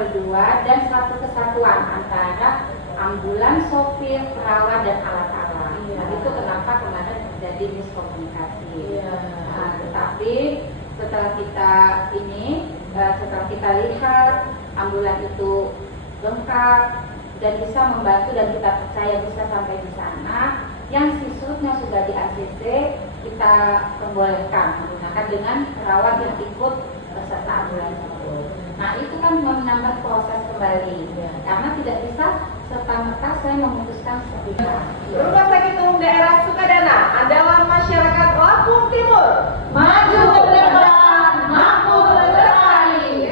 berdua dan satu kesatuan antara ambulans, sopir, perawat dan alat-alat. Nah, itu kenapa kemarin terjadi miskomunikasi. Tetapi setelah kita lihat ambulans itu lengkap dan bisa membantu dan kita percaya bisa sampai di sana, yang sisutnya sudah di ACC kita perbolehkan menggunakan dengan perawat yang ikut peserta ambulans itu. Nah, itu kan menambah proses kembali, karena tidak bisa serta-merta saya memutuskan seperti itu. Rumah Sakit Umum Daerah Sukadana adalah masyarakat Lampung Timur. Maju ke depan, makmur lestari.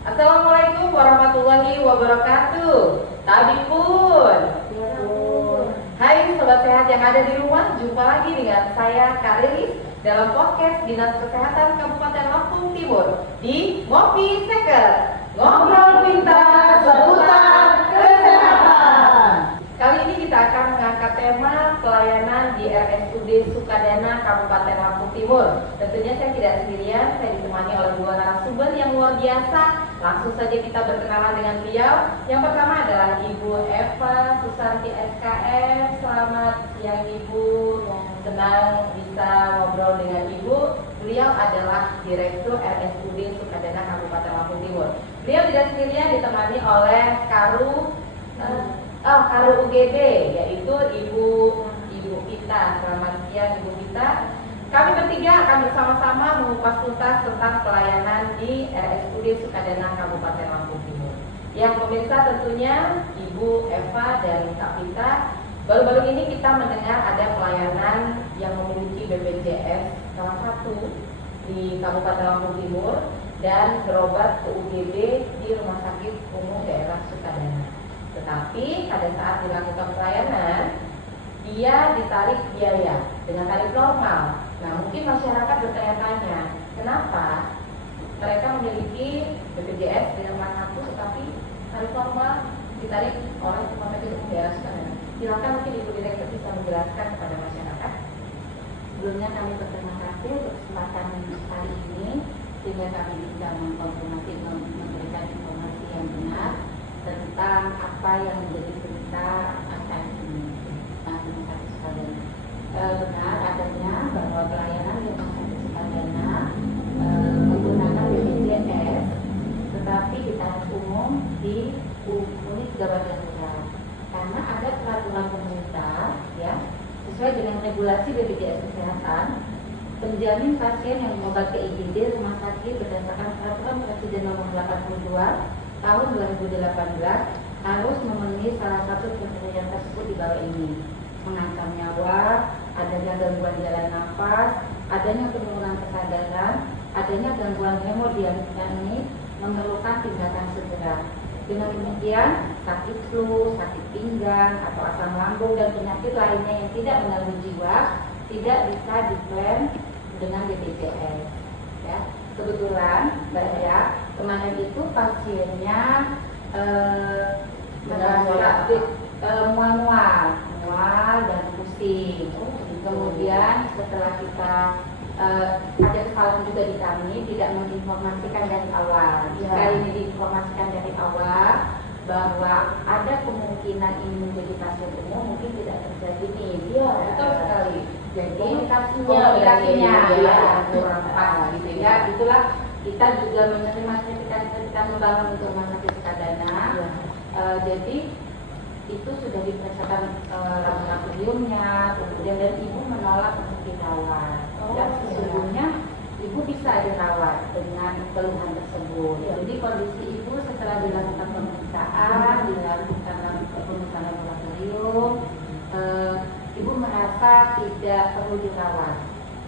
Assalamualaikum warahmatullahi wabarakatuh. Tadi pun. Hai Sobat Sehat yang ada di rumah, jumpa lagi dengan saya Kak Lilis dalam podcast Dinas Kesehatan Kabupaten Lampung Timur di Ngopi Second, ngobrol pintar seputar kesehatan. Kali ini kita akan mengangkat tema pelayanan di RSUD Sukadana Kabupaten Lampung Timur. Tentunya saya tidak sendirian, saya ditemani oleh dua narasumber yang luar biasa. Langsung saja kita berkenalan dengan beliau. Yang pertama adalah Ibu Eva Susanti SKM. Selamat siang Ibu. Senang bisa ngobrol dengan Ibu. Beliau adalah Direktur RSUD Sukadana Kabupaten Lampung Timur. Beliau tidak sendirian, ditemani oleh Karu UGD, yaitu Ibu Pita. Selamat siang Ibu Pita. Kami bertiga akan bersama-sama mengupas tuntas tentang pelayanan di RSUD Sukadana Kabupaten Lampung Timur. Yang pemirsa tentunya Ibu Eva dan Kak Pita, baru-baru ini kita mendengar ada pelayanan yang memiliki BPJS salah satu di Kabupaten Lampung Timur dan berobat ke UGD di Rumah Sakit Umum Daerah Sukadana. Tetapi pada saat dilakukan pelayanan, dia ditarik biaya dengan tarif normal. Nah, mungkin masyarakat bertanya-tanya, kenapa mereka memiliki BPJS dengan kelas 1 tetapi tarif normal ditarik oleh Rumah Sakit Umum Daerah Sukadana? Silakan mungkin Ibu Direktur bisa menjelaskan kepada masyarakat. Sebelumnya kami berterima kasih untuk kesempatan hari ini sehingga kami bisa mengkonfirmasi memberikan informasi yang benar tentang apa yang menjadi berita akan ini. Terima kasih sekalian. Benar adanya bahwa pelayanan di Rumah Sakit Sukadana menggunakan BPJS, tetapi di tarif umum di unit gawat darurat. Karena ada peraturan pemerintah, ya, sesuai dengan regulasi BPJS Kesehatan, penjamin pasien yang berobat ke IGD rumah sakit berdasarkan peraturan Presiden nomor 82 tahun 2018 harus memenuhi salah satu kriteria tersebut di bawah ini: mengancam nyawa, adanya gangguan jalan nafas, adanya penurunan kesadaran, adanya gangguan hemodinamik, memerlukan tindakan segera. Dengan demikian, sakit flu, sakit pinggang, atau asam lambung dan penyakit lainnya yang tidak mengganggu jiwa tidak bisa diklaim dengan BPJS. Ya, kebetulan Mbak Ria, kemarin itu pasiennya mual dan pusing. Kemudian setelah kita ada kesalahan juga di kami, tidak menginformasikan dari awal. Jika ini diinformasikan dari awal bahwa ada kemungkinan ini menjadi pasien umum, mungkin tidak terjadi nih. Iya, betul sekali. Jadi komunikasinya kurang pas gitu ya. Itulah kita juga menerima kritikan membangun untuk Rumah Sakit Sukadana. Jadi itu sudah diperiksakan laboratoriumnya, kemudian dan ibu menolak untuk dirawat. Dan sesungguhnya ibu bisa dirawat dengan keluhan tersebut. Jadi kondisi ibu setelah dilakukan pemeriksaan, dilakukan pemeriksaan laboratorium, ibu merasa tidak perlu dirawat.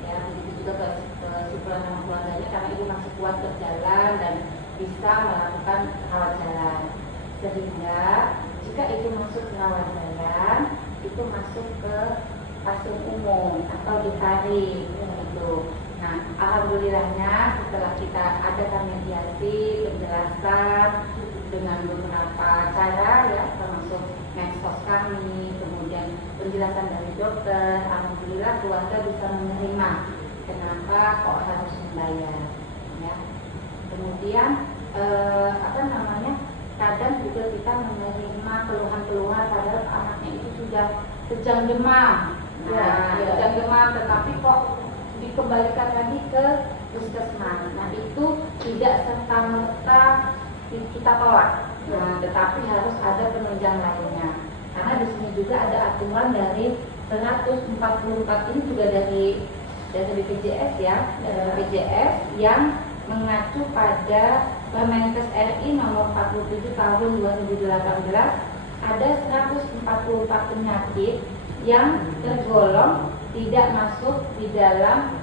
Ya, begitu juga kesimpulan sama keluarganya karena ibu masih kuat berjalan dan bisa melakukan rawat jalan. Sehingga jika itu masuk ke rawat jalan, itu masuk ke pasien umum atau ditarik gitu. Nah, alhamdulillahnya setelah kita adakan mediasi, penjelasan dengan beberapa cara ya, termasuk medsos kami, kemudian penjelasan dari dokter, alhamdulillah keluarga bisa menerima kenapa kok harus membayar ya. Kemudian kadang juga kita menerima keluhan-keluhan padahal anaknya itu sudah kejang demam. Kejang demam tetapi kok dikembalikan lagi ke puskesmas. Nah, itu tidak serta-merta kita tolak. Nah, tetapi harus ada penunjang lainnya. Karena di sini juga ada aturan dari 144 ini juga dari BPJS ya, dari BPJS yang mengacu pada Permenkes RI nomor 47 tahun 2018. Ada 144 penyakit yang tergolong tidak masuk di dalam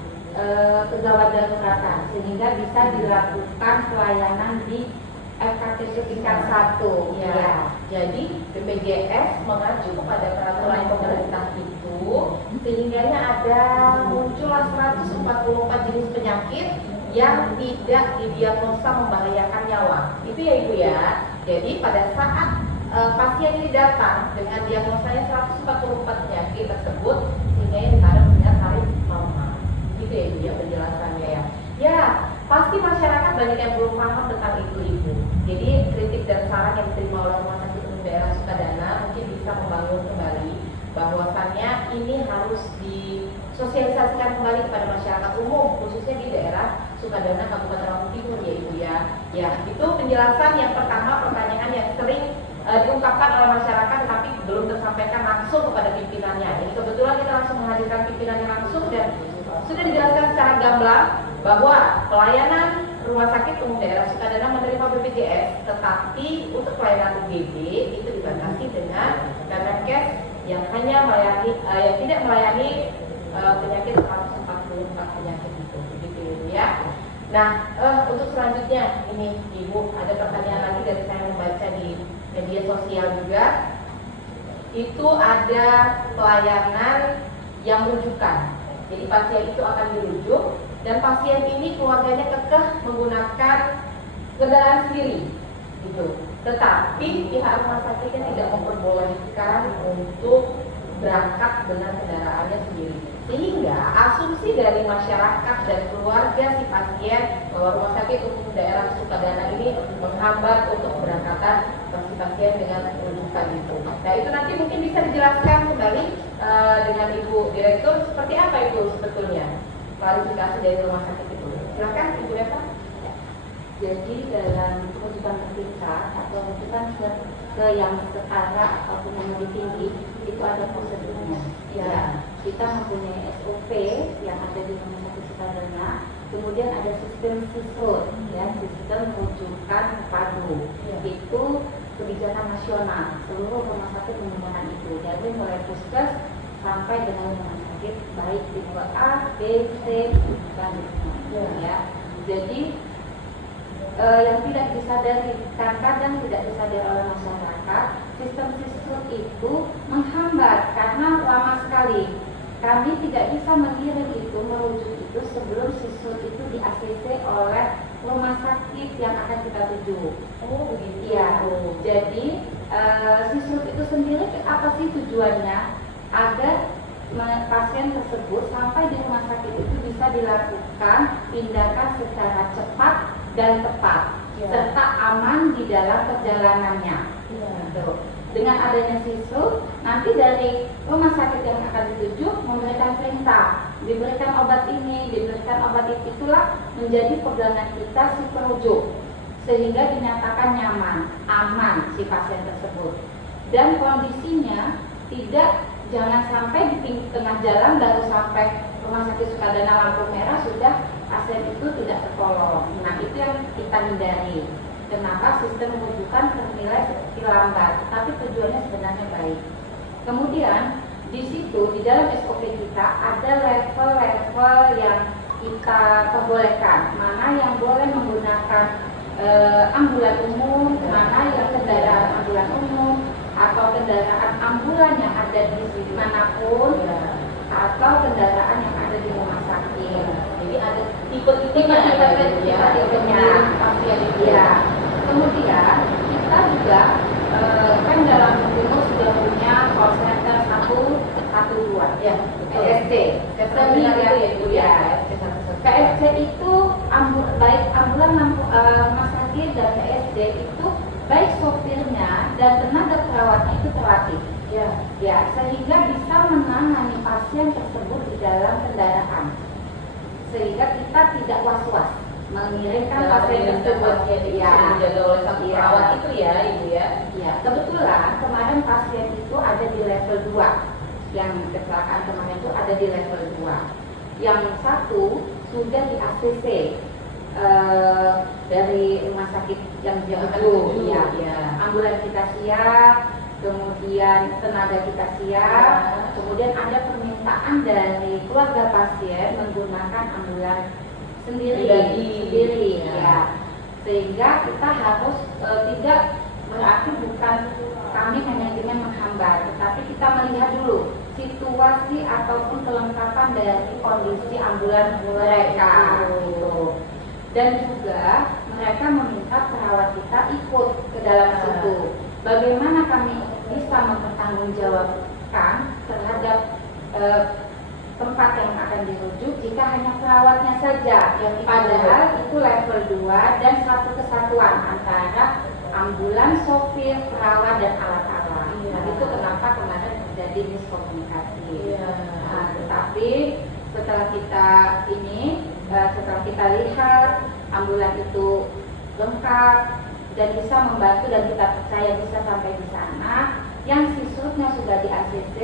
kegawat daruratan sehingga bisa dilakukan pelayanan di FKTP tingkat 1 ya. Jadi BPJS mengacu kepada peraturan pemerintah itu sehingga ada muncullah 144 jenis penyakit yang tidak didiagnosa membahayakan nyawa. Itu ya Ibu ya. Jadi pada saat pasien ini datang dengan diagnosanya 144 penyakit tersebut sehingga ditarik dengan tarif normal. Gitu ya Ibu ya penjelasannya ya. Ya, pasti masyarakat banyak yang belum paham tentang itu Ibu. Jadi kritik dan saran yang diterima oleh Rumah Sakit Umum Daerah Sukadana mungkin bisa membangun kembali bahwasannya ini harus disosialisasikan kembali kepada masyarakat umum khususnya di daerah Sukadana Kabupaten Lampung Timur ya Ibu ya. Ya, itu penjelasan yang pertama, pertanyaan yang sering diungkapkan oleh masyarakat tapi belum tersampaikan langsung kepada pimpinannya. Jadi kebetulan kita langsung menghadirkan pimpinannya langsung dan sudah dijelaskan secara gamblang bahwa pelayanan Rumah Sakit Umum Daerah Sukadana menerima BPJS, tetapi untuk pelayanan UGD itu dibatasi dengan Permenkes yang hanya melayani, yang tidak melayani penyakit 144 penyakit itu, begitu ya. Nah, untuk selanjutnya ini Ibu ada pertanyaan lagi dari saya membaca di media sosial juga. Itu ada pelayanan yang rujukan. Jadi pasien itu akan dirujuk dan pasien ini keluarganya kekeh menggunakan kendaraan sendiri, gitu. Tetapi pihak rumah sakitnya tidak memperbolehkan untuk berangkat dengan kendaraannya sendiri. Sehingga asumsi dari masyarakat dan keluarga si pasien bahwa Rumah Sakit Umum Daerah Sukadana ini menghambat untuk keberangkatan si pasien dengan rujukan itu. Nah, itu nanti mungkin bisa dijelaskan kembali dengan Ibu Direktur seperti apa itu sebetulnya klarifikasi dari rumah sakit itu. Silakan Ibu Eva. Jadi dalam rujukan terpisah atau rujukan ke yang setara ataupun yang lebih tinggi itu ada prosedurnya. Ya, kita mempunyai SOP yang ada di Rumah Sakit Sukadana. Kemudian ada sistem SISRUT, ya, sistem rujukan terpadu. Itu kebijakan nasional. Seluruh rumah sakit menggunakan itu. Jadi mulai puskes sampai dengan rumah sakit baik di A, B, C dan ya. Jadi yang tidak disadari, kadang tidak disadari oleh masyarakat, sistem SISRUT itu menghambat karena lama sekali. Kami tidak bisa mengirim itu, merujuk itu sebelum SISRUT itu di ACC oleh rumah sakit yang akan kita tuju. Oh begitu. Ya, jadi SISRUT itu sendiri apa sih tujuannya? Agar pasien tersebut sampai di rumah sakit itu bisa dilakukan tindakan secara cepat dan tepat, serta aman di dalam perjalanannya. Dengan adanya SISRUT, nanti dari rumah sakit yang akan dituju memberikan perintah, diberikan obat ini, diberikan obat itu, itulah menjadi pegangan kita si perujuk, sehingga dinyatakan nyaman, aman si pasien tersebut. Dan kondisinya jangan sampai di tengah jalan baru sampai Rumah Sakit Sukadana lampu merah sudah pasien itu tidak tertolong. Nah, itu yang kita hindari. Kenapa sistem rujukan ternilai seperti lambat, tapi tujuannya sebenarnya baik. Kemudian di situ di dalam SOP kita ada level-level yang kita perbolehkan, mana yang boleh menggunakan ambulan umum, mana yang kendaraan ambulan umum atau kendaraan ambulan yang ada di manapun, atau kendaraan yang ada di rumah sakit. Jadi ada tipe-tipenya tipenya pasien itu. ya. Kemudian kita juga kan dalam Timur sudah punya call center 112 Ya, KSC. Sehingga itu ya Ibu ya. KSC itu baik ambulan rumah sakit dan KSC itu baik sopirnya dan tenaga perawatnya itu terlatih. Ya, sehingga bisa menangani pasien tersebut di dalam kendaraan. Sehingga kita tidak was-was mengirimkan pasien tersebut dijaga oleh sang perawat itu ya Ibu ya. Ya, kebetulan kemarin pasien itu ada di level 2. Yang kecelakaan kemarin itu ada di level 2. Yang satu sudah di ACC dari rumah sakit yang jauh. Ya. Ambulan kita siap, kemudian tenaga kita siap, kemudian ada permintaan dari keluarga pasien menggunakan ambulan sendiri ya. Sehingga kita harus tidak berarti bukan kami manajemen menghambat, tetapi kita melihat dulu situasi ataupun kelengkapan dari kondisi ambulan mereka gitu. Dan juga mereka meminta perawat kita ikut ke dalam situ. Bagaimana kami bisa mempertanggungjawabkan terhadap tempat yang akan dirujuk jika hanya perawatnya saja, yang padahal itu level 2 dan satu kesatuan antara ambulan, sopir, perawat dan alat-alat. Nah, itu kenapa kemarin terjadi miskomunikasi. Nah, tetapi setelah kita lihat ambulan itu lengkap dan bisa membantu dan kita percaya bisa sampai di sana, yang sisutnya sudah di ACC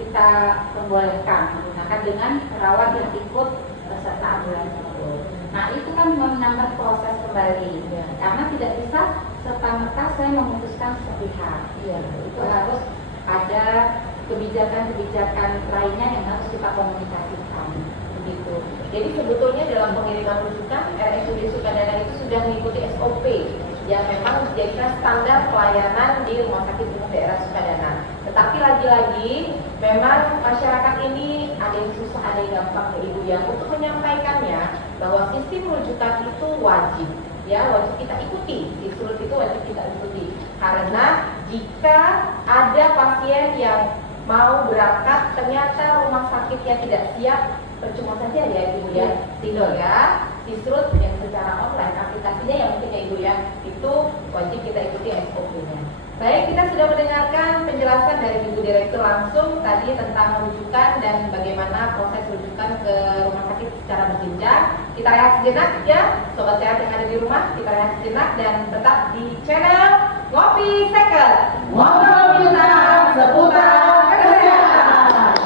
kita perbolehkan menggunakan dengan perawat yang ikut beserta ambulan itu. Nah, itu kan menambah proses kembali karena tidak bisa serta-merta saya memutuskan sepihak. Itu harus ada kebijakan-kebijakan lainnya yang harus kita komunikasikan begitu. Jadi sebetulnya dalam pengiriman rujukan RSUD Sukadana itu sudah mengikuti SOP yang memang menjadikan standar pelayanan di Rumah Sakit Umum Daerah Sukadana. Tetapi lagi-lagi memang masyarakat ini ada yang susah, ada yang gampang ya Ibu ya, untuk menyampaikannya bahwa sistem rujukan itu wajib. Ya, wajib kita ikuti, SISRUT itu wajib kita ikuti. Karena jika ada pasien yang mau berangkat ternyata rumah sakitnya tidak siap, percuma saja ya Ibu ya. Sehingga SISRUT yang secara online aplikasinya yang mungkin ya Ibu ya, itu wajib kita ikuti SOP-nya. Baik, kita sudah mendengarkan penjelasan dari Ibu Direktur langsung tadi tentang rujukan dan bagaimana proses rujukan ke rumah sakit secara berjenjang. Kita rehat sejenak ya, sobat sehat yang ada di rumah, kita rehat sejenak dan tetap di channel Ngopi Second. Ngobrol kita seputar kesehatan.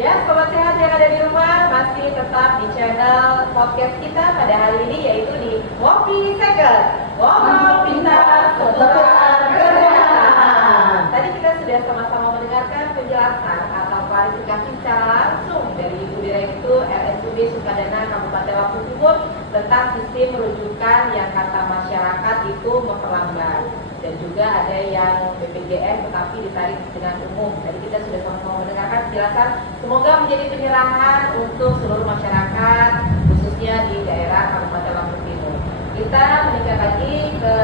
Ya, sobat sehat yang ada di rumah masih tetap di channel podcast kita pada hari ini yaitu di Ngopi Second. Ngobrol pintar seputar kesehatan. Tadi kita sudah sama-sama mendengarkan penjelasan atau klarifikasi secara langsung dari Ibu Direktur RSUD Sukadana Kabupaten Lampung Timur tentang sistem rujukan yang kata masyarakat itu memperlambat. Dan juga ada yang BPJS tetapi ditarik dengan umum. Tadi kita sudah sama-sama mendengarkan penjelasan. Semoga menjadi pencerahan untuk seluruh masyarakat khususnya di daerah Kabupaten Lampung Timur. Kita meningkat lagi ke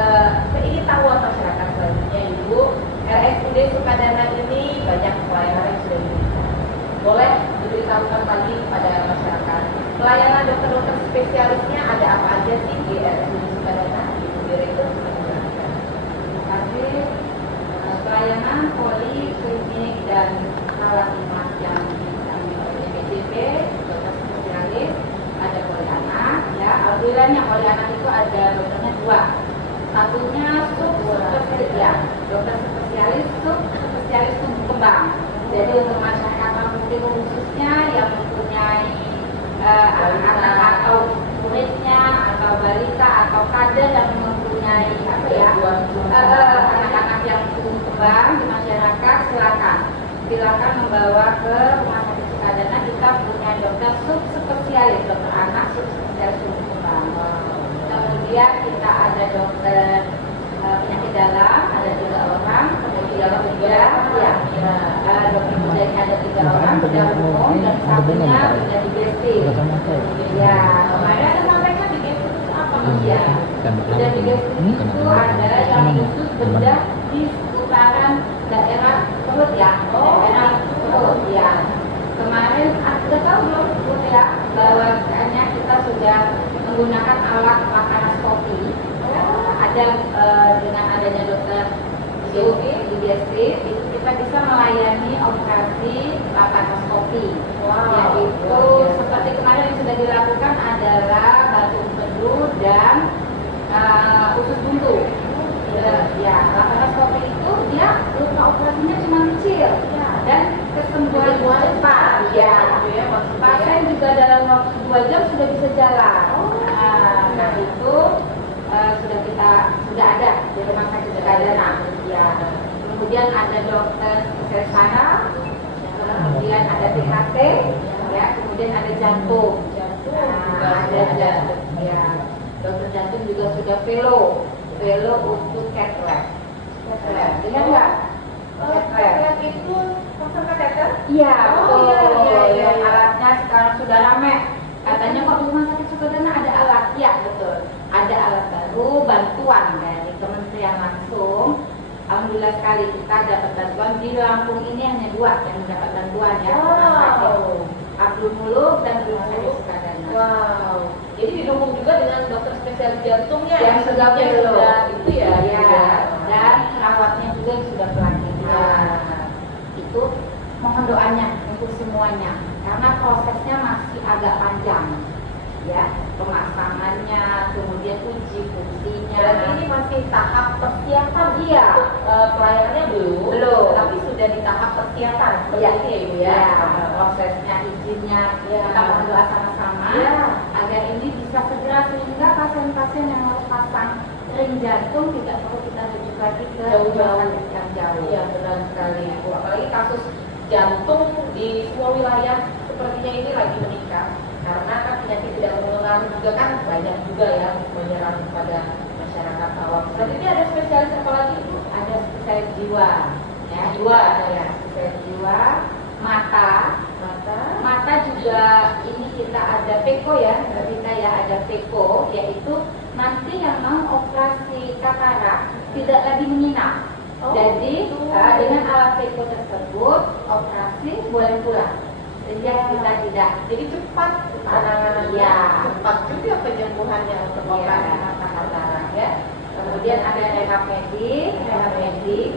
pengetahuan masyarakat selanjutnya Ibu. RSUD Sukadana ini banyak pelayanan yang sudah diberikan. Boleh diberitahukan lagi kepada masyarakat. Pelayanan dokter-dokter spesialisnya ada apa aja sih di RSUD Sukadana? Ibu Direktur. Pelayanan poli, klinik dan rawat inap yang diambil oleh PJP, dokter spesialis, ada poli anak, ya. Alhamdulillahnya poli anak itu ada dokternya 2. Satunya dokter spesialis, spesialis tumbuh kembang. Jadi untuk masyarakat Lampung Timur khususnya yang mempunyai anak-anak atau muridnya atau balita atau kader yang mempunyai anak-anak yang tumbuh kembang di masyarakat, silakan membawa ke rumah sakit Sukadana. Kita punya dokter subspesialis, dokter anak subspesialis tumbuh kembang. Kemudian kita ada dokter penyakit dalam, ada 3 orang. Kemudian dalam juga. Ya, ya. Dokter bedanya ada 3 orang, bedah umum dan satunya bedah digestif. Ya, kemarin saya sampaikan digestif itu apa Mas ya? Bedah digestif itu ada yang khusus bedah di seputaran daerah perut ya, daerah perut ya. Kemarin sudah tahu belum Bu ya, bahwasanya kita sudah menggunakan alat laparoskopi. Ada dengan adanya dokter digestif itu kita bisa melayani operasi laparoskopi. Yaitu seperti kemarin yang sudah dilakukan adalah batu empedu dan usus buntu. Ya, laparoskopi itu dia luka operasinya cuma kecil dan kesembuhan cepat. Ya, pasien juga dalam waktu 2 jam sudah bisa jalan. Nah itu sudah ada di rumah sakit Sukadana. Ya. Kemudian ada dokter spesialis saraf, kemudian ada THT, ya, kemudian ada jantung. Ada jantung. Ya, dokter jantung juga sudah velo untuk cath lab. Dengar nggak? Cath lab itu pasang kateter? Iya, iya. Alatnya sekarang sudah ramai. Katanya kok di rumah sakit Sukadana ada alat, ya betul. Ada alat baru, bantuan dari kementerian langsung. Alhamdulillah sekali kita dapat bantuan di Lampung ini hanya 2 yang mendapat bantuan ya. Abdul Muluk dan rumah sakit Sukadana. Wow. Jadi didukung juga dengan dokter spesialis jantungnya yang sudah velo itu ya. Dan perawatnya juga yang sudah pelatihan. Itu mohon doanya untuk semuanya karena prosesnya masih agak panjang ya, pemasangannya, kemudian uji fungsinya. Berarti ini masih tahap persiapan. Iya. Pelayanannya belum, tapi sudah di tahap persiapan. Iya, Ibu ya. Prosesnya, izinnya, kita mohon doa sama-sama agar ini bisa segera sehingga pasien-pasien yang harus pasang ring jantung tidak perlu kita rujuk lagi ke jauh-jauh yang jauh. Iya, benar sekali. Apalagi kasus jantung di semua wilayah sepertinya ini lagi meningkat karena kan penyakit tidak menular juga kan banyak juga ya menyerang kepada masyarakat awam. Selanjutnya ada spesialis apa lagi Bu? Ada spesialis jiwa, ya spesialis jiwa, mata juga ini kita ada PECO ya, kita ya ada PECO, yaitu nanti yang mau operasi katarak tidak lagi menginap. Jadi dengan alat PECO tersebut operasi boleh pulang. Sehingga kita tidak jadi cepat penanganannya, cepat juga penyembuhannya untuk operasi katarak ya. Kemudian ada rehab medik. Medik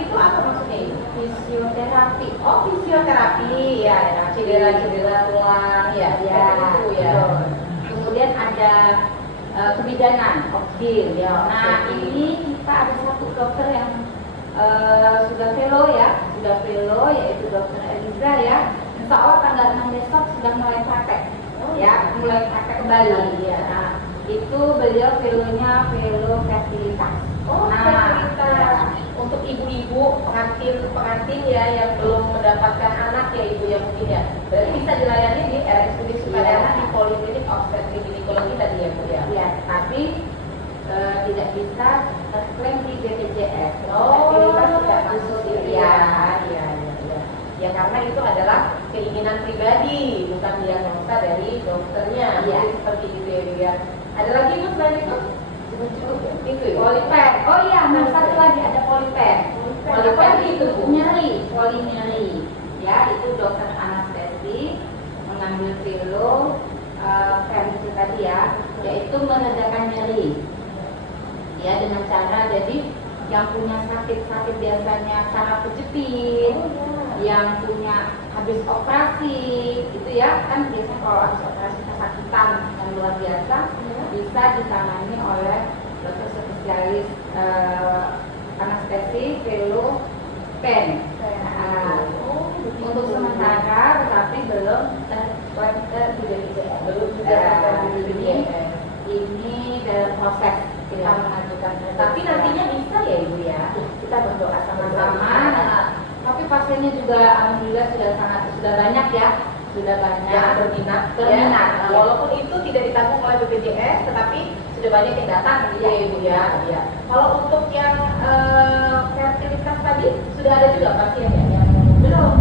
itu apa maksudnya ini? Fisioterapi. Oh, fisioterapi ya, cedera tulang ya. Itu ya. Kemudian ada kebidanan, OBGYN. Nah ini kita ada satu dokter yang sudah velo yaitu dokter Eliza ya. Insya Allah tanggal 6 besok sudah mulai praktek mulai praktek kembali ya. Nah itu beliau velonya velo fertilitas. Fertilitas untuk ibu-ibu pengantin ya yang belum mendapatkan anak ya ibu ya mungkin ya. Berarti bisa dilayani di RSUD Sukadana di Poliklinik Obstetrik Ginekologi tadi ya Bu ya. Iya, tapi tidak bisa terklaim di BPJS. Fertilitas tidak masuk iya. Ya karena itu adalah keinginan pribadi, bukan diagnosa dari dokternya. Iya. Seperti itu ya Bu ya. Ada lagi Bu selain itu? Cukup ya? Itu ya? Polipen. Oh iya, satu lagi ada polipen. Polipen itu nyeri. Ya, itu dokter anestesi mengambil filo itu tadi ya, yaitu meredakan nyeri. Ya, dengan cara jadi yang punya sakit-sakit biasanya saraf kejepit, yang punya habis operasi itu ya kan biasanya kalau habis operasi kesakitan yang luar biasa bisa ditangani oleh dokter spesialis anestesi velo pen. Untuk sementara tetapi belum ini dalam proses kita mengajukan. Tapi nantinya bisa ya Ibu ya. Kita berdoa sama-sama. Tapi pasiennya juga alhamdulillah sudah banyak ya. Sudah banyak yang berminat. Ya. Walaupun itu tidak ditanggung oleh BPJS, tetapi sudah banyak yang datang gitu ya Ibu ya. Kalau untuk yang fertilitas tadi tadi sudah ada juga pasiennya yang Belum.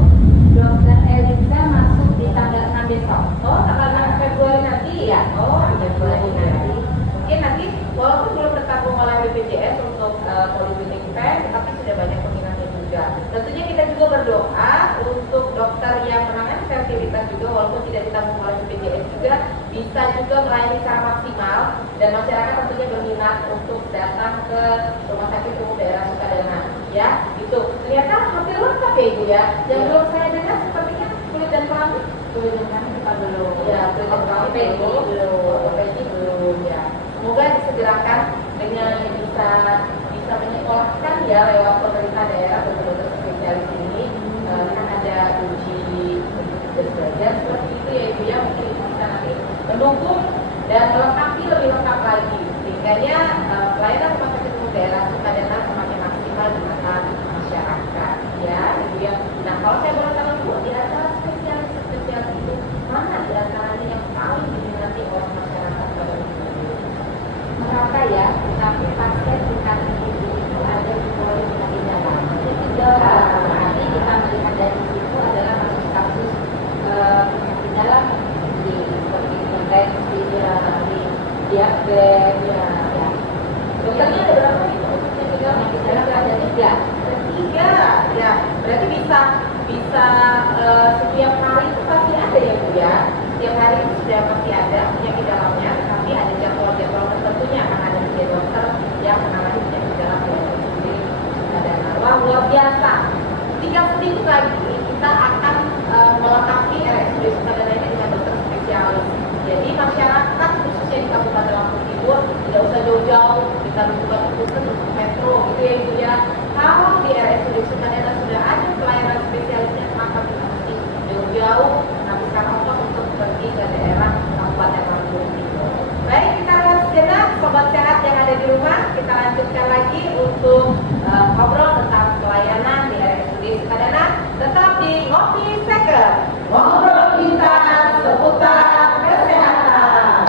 Dokter Eliza masuk di tanggal 6 besok. oh tanggal 6 Februari nanti ya. Oh Februari nanti. Mungkin nanti walaupun belum tertabung oleh BPJS untuk poliklinik pen, tetapi sudah banyak peminatnya juga. Tentunya kita juga berdoa untuk dokter yang menangani fertilitas juga, walaupun tidak ditanggung oleh BPJS juga bisa juga melayani secara maksimal, dan masyarakat tentunya berminat untuk datang ke rumah sakit umum daerah Sukadana. Ya, itu ternyata hampir lengkap ya Ibu ya. Yang Ya. belum saya dengar sepertinya kulit dan kelamin. Kulit dan kelamin kita belum. Ya, kulit dan kelamin Ortopedi belum. belum. Ortopedi belum ya. Semoga disegerakan dengan bisa menyekolahkan ya lewat pemerintah daerah dokter-dokter spesialis ini. Kan ada uji belajar seperti itu ya Ibu ya, mungkin Ibu bisa nanti mendukung dan melengkapi lebih lengkap lagi, sehingga pelayanan rumah sakit umum daerah Sukadana semakin maksimal di mata masyarakat ya Ibu ya. Nah kalau saya boleh tahu Ibu, di antara spesialis itu mana di antaranya yang paling diminati oleh masyarakat pada umumnya? Merata ya, tetapi pasien tingkat itu ada di polik penyakit dalam. Berarti kita melihat dari situ adalah kasus-kasus penyakit dalam di hipertensi, di diabetes, ya. Dokternya ada berapa nih untuk penyakit dalam? Penyakit dalam ada 3. Tiga, ya berarti bisa setiap hari itu pasti ada ya Bu ya. Setiap hari itu sudah pasti ada penyakit dalamnya, tapi ada jadwal-jadwal tertentunya akan ada tiga dokter yang menangani penyakit dalam di RSUD Sukadana. Wah luar biasa. Tinggal sedikit lagi kita akan melengkapi RSUD Sukadana ini dengan dokter spesialis. Jadi masyarakat khususnya di Kabupaten Lampung Timur tidak usah jauh-jauh kita rujukan khusus untuk metro gitu ya Ibu ya. Kalau di RSUD Sukadana sudah ada pelayanan spesialisnya, maka kita mesti jauh-jauh menghabiskan ongkos untuk pergi ke daerah Kabupaten Lampung Timur. Baik, kita lihat sejenak sobat sehat yang ada di rumah. Kita lanjutkan lagi untuk ngobrol tentang pelayanan di RSUD Sukadana. Tetap di Ngopi Second. Ngobrol kita seputar kesehatan.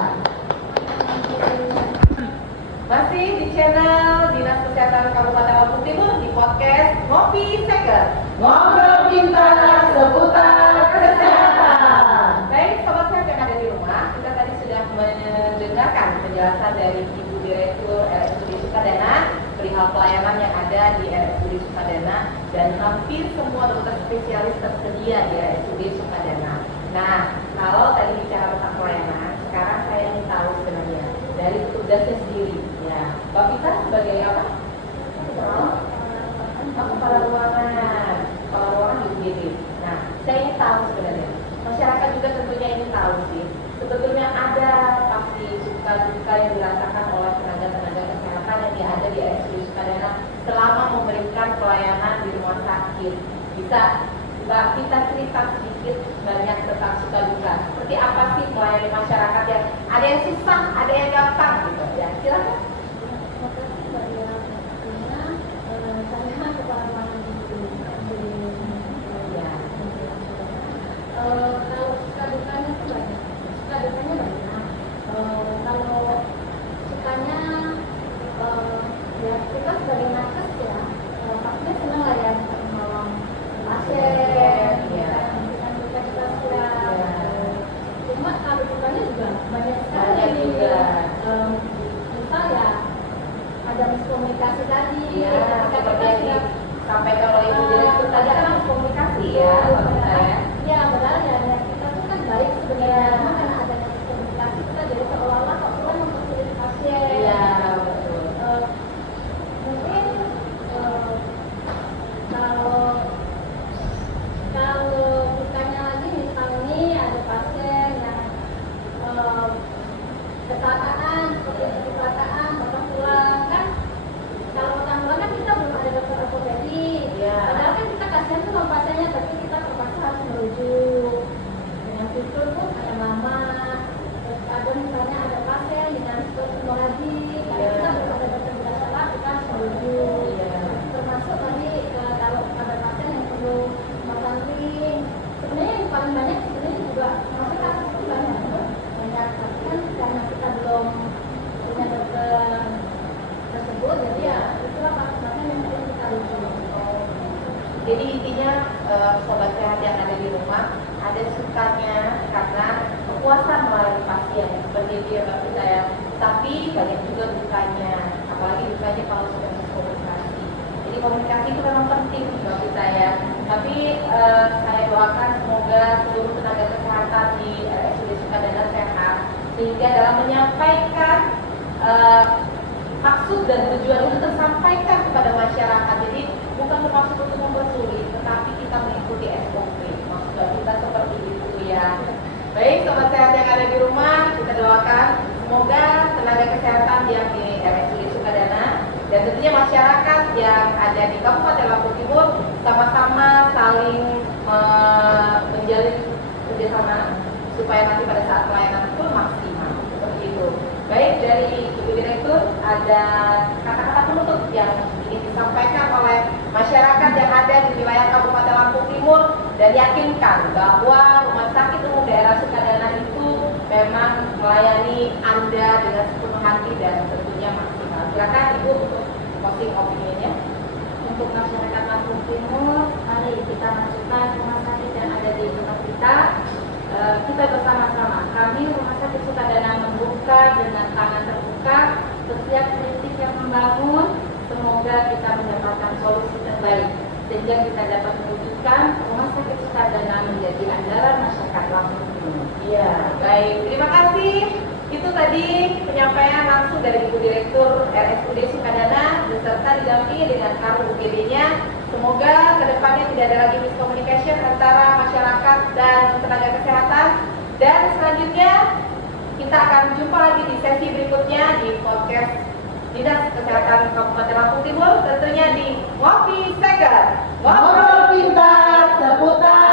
Masih di channel Dinas Kesehatan Kabupaten Lampung Timur di podcast Ngopi Second. Ngobrol kita seputar kesehatan. Baik, sobat sehat yang ada di rumah, kita tadi sudah mendengarkan penjelasan dari Ibu Direktur RSUD Sukadana perihal pelayanan yang ada di RSUD Sukadana, dan hampir semua dokter spesialis tersedia di RSUD Sukadana. Nah, kalau tadi bicara tentang pelayanan, sekarang saya ingin tahu sebenarnya dari tugasnya sendiri. Ya, Mbak Vita sebagai apa? Kepala ruangan di UGD. Nah, saya ingin tahu sebenarnya. Masyarakat juga tentunya ingin tahu sih. Sebetulnya ada pasti suka-duka yang dirasakan oleh tenaga-tenaga kesehatan yang ada di RSUD Sukadana selama memberikan pelayanan di rumah sakit. Bisa Mbak Vita cerita sedikit banyak tentang suka-duka. Seperti apa sih melayani masyarakat yang ada yang susah, ada yang gampang gitu. Ya, silakan. Terima kasih Mbak Dia. Saya kepala ruangan Ya. kalau suka dukanya itu banyak. Suka dukanya banyak. Kalau sukanya ya kita sebagai nakes ya pastinya senang lah ya bisa menolong pasien, Ya. dengan duka kita siap. Cuma kalau dukanya juga banyak sekali. Banyak juga. Misal ya ada miskomunikasi tadi. Ya, ketika seperti kita yang sudah disampaikan oleh Ibu Direktur tadi kan harus komunikasi ya, Mbak Vita ya. ya padahal ya niat kita tuh kan baik sebenarnya, cuma karena adanya komunikasi kita jadi seolah-olah kok kita mempersulit pasien. Iya, betul. Mungkin kalau bukannya lagi misalnya nih ada pasien yang kecelakaan, seperti kecelakaan, potong tulang kan. Kalau potong tulang kan kita belum ada dokter ortopedi. Iya. Padahal kan kita kasihan tuh sama pasiennya, tapi kita terpaksa harus merujuk. Dengan itu pun ada mama, terus ada misalnya ada Jadi intinya sobat sehat yang ada di rumah, ada sukanya karena kepuasan melayani pasien seperti itu ya Mbak Vita ya. Tapi banyak juga dukanya, apalagi dukanya kalau sudah komunikasi. Jadi komunikasi itu memang penting Mbak Vita ya. Tapi saya doakan semoga seluruh tenaga kesehatan di RSUD Sukadana sehat, sehingga dalam menyampaikan maksud dan tujuan itu tersampaikan kepada masyarakat. Jadi bukan bermaksud untuk mempersulit, tetapi kita mengikuti SOP. Maksud kita seperti itu ya. Baik, sobat sehat yang ada di rumah, kita doakan semoga tenaga kesehatan yang di RSUD Sukadana dan tentunya masyarakat yang ada di Kabupaten Lampung Timur sama-sama saling menjalin kerjasama supaya nanti pada saat pelayanan pun maksimal. Seperti itu. Baik, dari Ibu Direktur ada kata-kata penutup yang ingin disampaikan oleh masyarakat yang ada di wilayah Kabupaten Lampung Timur dan yakinkan bahwa Rumah Sakit Umum Daerah Sukadana itu memang melayani Anda dengan sepenuh hati dan tentunya maksimal. Silakan Ibu untuk closing opininya. Untuk masyarakat Lampung Timur, mari kita masukkan rumah sakit yang ada di tempat kita bersama-sama. Kami Rumah Sakit Sukadana membuka dengan tangan terbuka setiap kritik yang membangun. Semoga kita mendapatkan solusi terbaik sehingga kita dapat mewujudkan Rumah Sakit Sukadana menjadi andalan masyarakat Lampung Timur. Ya, baik. Terima kasih. Itu tadi penyampaian langsung dari Ibu Direktur RSUD Sukadana beserta didampingi dengan Karu UGD-nya. Semoga kedepannya tidak ada lagi miscommunication antara masyarakat dan tenaga kesehatan. Dan selanjutnya kita akan jumpa lagi di sesi berikutnya di podcast Dinas Kesehatan Kabupaten Lampung Timur, tentunya di Ngopi Second. Ngobrol pintar seputar